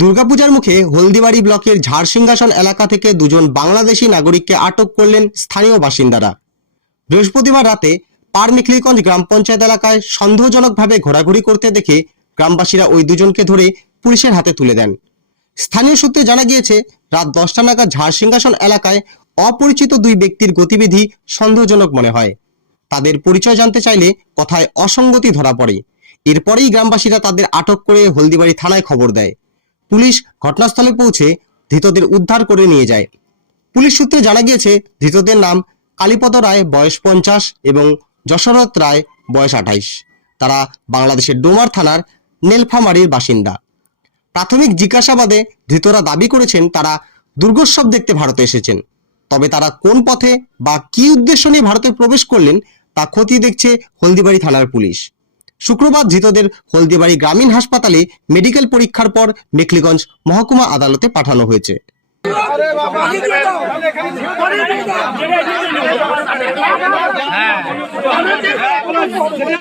দুর্গাপূজার মুখে হলদিবাড়ি ব্লকের ঝাড়সিংহাসন এলাকা থেকে দুজন বাংলাদেশি নাগরিককে আটক করলেন স্থানীয় বাসিন্দারা। বৃহস্পতিবার রাতে পারমিখলিগঞ্জ গ্রাম পঞ্চায়েত এলাকায় সন্দেহজনকভাবে ঘোরাঘুরি করতে দেখে গ্রামবাসীরা ওই দুজনকে ধরে পুলিশের হাতে তুলে দেন। স্থানীয় সূত্রে জানা গিয়েছে, রাত দশটা নাগাদ ঝাড়সিংহাসন এলাকায় অপরিচিত দুই ব্যক্তির গতিবিধি সন্দেহজনক মনে হয়। তাদের পরিচয় জানতে চাইলে কথায় অসঙ্গতি ধরা পড়ে। এরপরেই গ্রামবাসীরা তাদের আটক করে হলদিবাড়ি থানায় খবর দেয়। পুলিশ ঘটনাস্থলে পৌঁছে ধৃতদের উদ্ধার করে নিয়ে যায়। পুলিশ সূত্রে জানা গিয়েছে, ধৃতদের নাম কালীপদ রায়, বয়স পঞ্চাশ, এবং যশরথ রায়, বয়স আঠাইশ। তারা বাংলাদেশের ডোমার থানার নেলফামারির বাসিন্দা। প্রাথমিক জিজ্ঞাসাবাদে ধৃতরা দাবি করেছেন, তারা দুর্গোৎসব দেখতে ভারতে এসেছেন। তবে তারা কোন পথে বা কি উদ্দেশ্য নিয়ে ভারতে প্রবেশ করলেন তা খতিয়ে দেখছে হলদিবাড়ি থানার পুলিশ। শুক্রবার ধৃতদের হলদিবাড়ি গ্রামীণ হাসপাতালে মেডিকেল পরীক্ষার পর মেখলিগঞ্জ মহকুমা আদালতে পাঠানো হয়েছে।